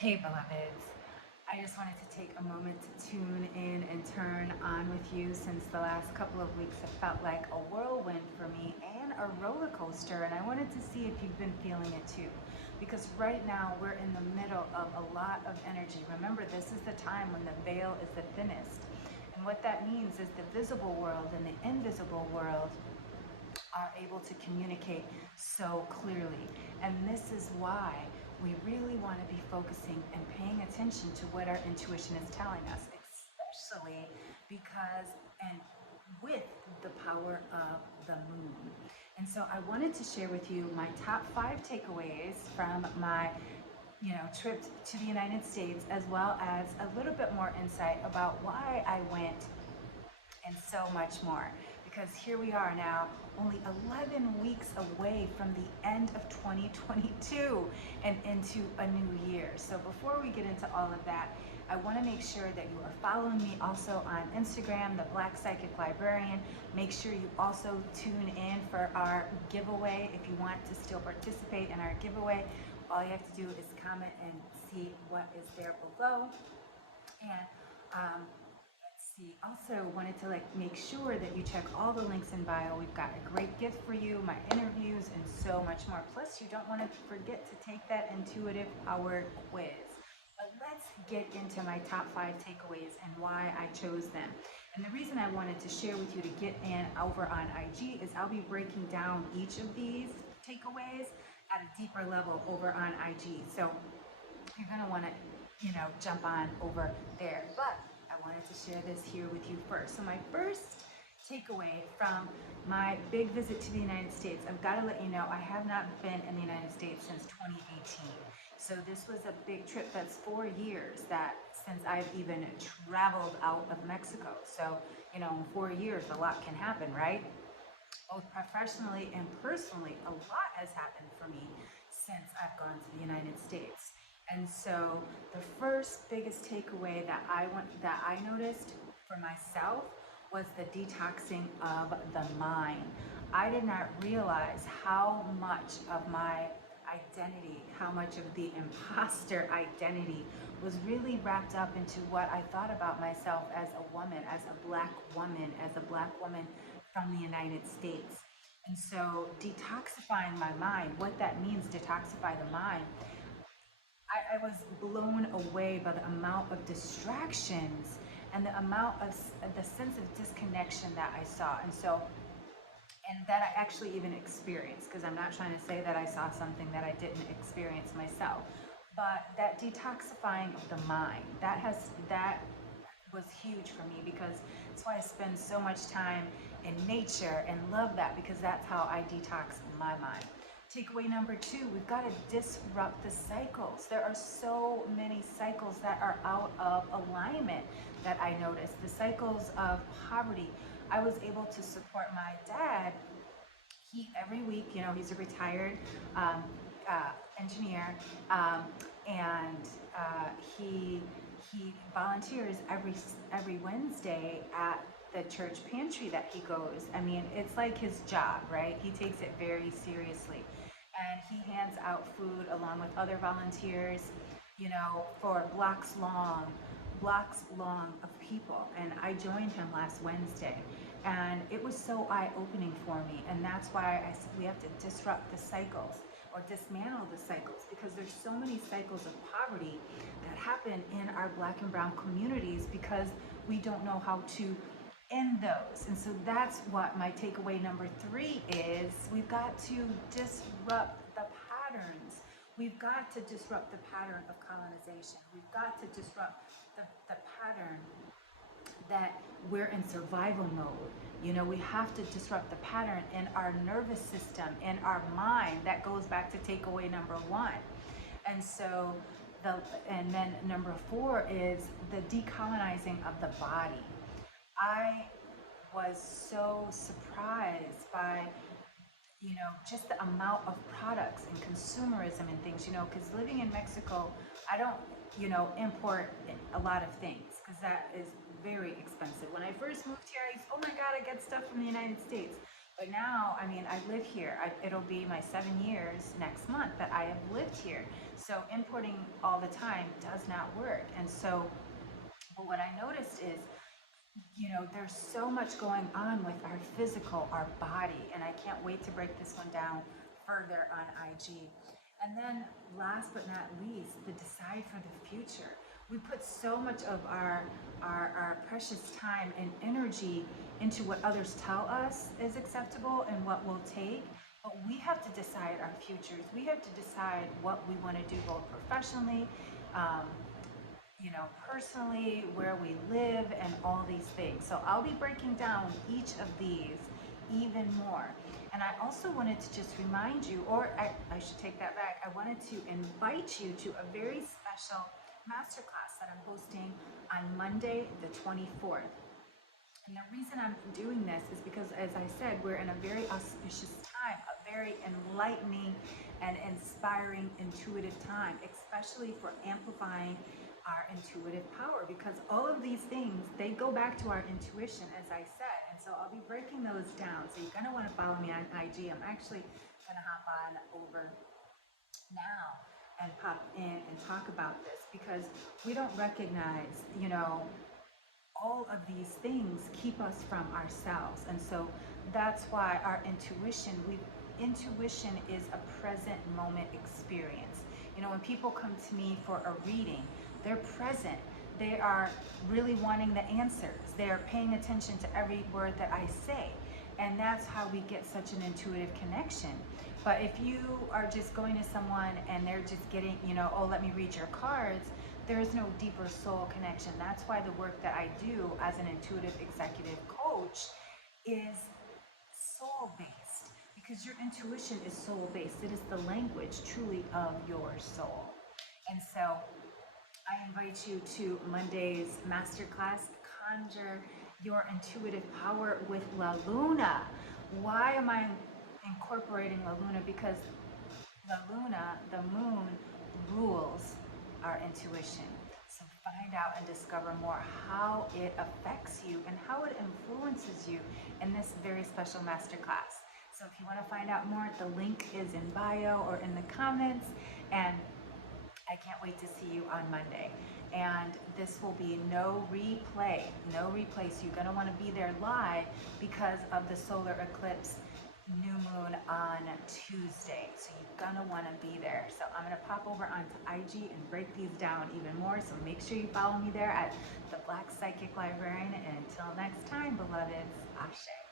Hey beloveds, I just wanted to take a moment to tune in and turn on with you since the last couple of weeks have felt like a whirlwind for me and a roller coaster, and I wanted to see if you've been feeling it too, because right now we're in the middle of a lot of energy. Remember, this is the time when the veil is the thinnest, and what that means is the visible world and the invisible world are able to communicate so clearly. And this is why we really want to be focusing and paying attention to what our intuition is telling us, especially because and with the power of the moon. And so I wanted to share with you my top 5 takeaways from my trip to the United States, as well as a little bit more insight about why I went and so much more. Because here we are now, only 11 weeks away from the end of 2022 and into a new year. So before we get into all of that, I want to make sure that you are following me also on Instagram, the Black Psychic Librarian. Make sure you also tune in for our giveaway if you want to still participate in our giveaway. All you have to do is comment and see what is there below. And also wanted to make sure that you check all the links in bio. We've got a great gift for you, my interviews, and so much more. Plus, you don't want to forget to take that intuitive power quiz. But let's get into my top 5 takeaways and why I chose them. And the reason I wanted to share with you to get in over on IG is I'll be breaking down each of these takeaways at a deeper level over on IG. So you're going to want to, jump on over there. But I wanted to share this here with you first. So my first takeaway from my big visit to the United States, I've got to let you know I have not been in the United States since 2018. So this was a big trip. That's 4 years that since I've even traveled out of Mexico. So, in 4 years, a lot can happen, right? Both professionally and personally, a lot has happened for me since I've gone to the United States. And so the first biggest takeaway that I noticed for myself was the detoxing of the mind. I did not realize how much of my identity, how much of the imposter identity was really wrapped up into what I thought about myself as a woman, as a black woman from the United States. And so detoxifying my mind, what that means, detoxify the mind, I was blown away by the amount of distractions and the amount of the sense of disconnection that I saw. And that I actually even experienced, because I'm not trying to say that I saw something that I didn't experience myself. But that detoxifying of the mind, that was huge for me, because that's why I spend so much time in nature and love that, because that's how I detox my mind. Takeaway number 2, we've got to disrupt the cycles. There are so many cycles that are out of alignment that I noticed. The cycles of poverty. I was able to support my dad. Every week, he's a retired engineer, and he volunteers every Wednesday at the church pantry that he goes. I mean, it's like his job, right? He takes it very seriously. And he hands out food along with other volunteers, for blocks long of people. And I joined him last Wednesday. And it was so eye-opening for me. And that's why I said we have to disrupt the cycles, or dismantle the cycles, because there's so many cycles of poverty that happen in our Black and brown communities because we don't know how to end those. And so that's what my takeaway number 3 is. We've got to disrupt the patterns. We've got to disrupt the pattern of colonization. We've got to disrupt the pattern that we're in survival mode. We have to disrupt the pattern in our nervous system, in our mind. That goes back to takeaway number 1. And so and then number 4 is the decolonizing of the body. I was so surprised by, just the amount of products and consumerism and things, because living in Mexico, I don't, import a lot of things, because that is very expensive. When I first moved here, I used, oh my God, I get stuff from the United States. But now, I mean, I live here. It'll be my 7 years next month that I have lived here. So importing all the time does not work. And so, but what I noticed is, you know, there's so much going on with our physical, our body, and I can't wait to break this one down further on IG. And then last but not least, the decide for the future. We put so much of our precious time and energy into what others tell us is acceptable and what we'll take, but we have to decide our futures. We have to decide what we want to do both professionally, um, you know, personally, where we live, and all these things. So I'll be breaking down each of these even more. And I also wanted to just remind you, or I should take that back, I wanted to invite you to a very special masterclass that I'm hosting on Monday, the 24th. And the reason I'm doing this is because, as I said, we're in a very auspicious time, a very enlightening and inspiring intuitive time, especially for amplifying our intuitive power, because all of these things, they go back to our intuition, as I said. And so I'll be breaking those down. So you're going to want to follow me on IG. I'm actually going to hop on over now and pop in and talk about this, because we don't recognize, you know, all of these things keep us from ourselves. And so that's why our intuition is a present moment experience. You know, when people come to me for a reading, they're present. They are really wanting the answers. They're paying attention to every word that I say. And that's how we get such an intuitive connection. But if you are just going to someone and they're just getting, you know, oh, let me read your cards, there is no deeper soul connection. That's why the work that I do as an intuitive executive coach is soul-based, because your intuition is soul-based. It is the language truly of your soul. And so I invite you to Monday's masterclass, Conjure Your Intuitive Power with La Luna. Why am I incorporating La Luna? Because La Luna, the moon, rules our intuition. So find out and discover more how it affects you and how it influences you in this very special masterclass. So if you want to find out more, the link is in bio or in the comments. And I can't wait to see you on Monday. And this will be no replay. So you're going to want to be there live because of the solar eclipse new moon on Tuesday. So you're going to want to be there. So I'm going to pop over onto IG and break these down even more. So make sure you follow me there at the Black Psychic Librarian. And until next time, beloveds, Ashe.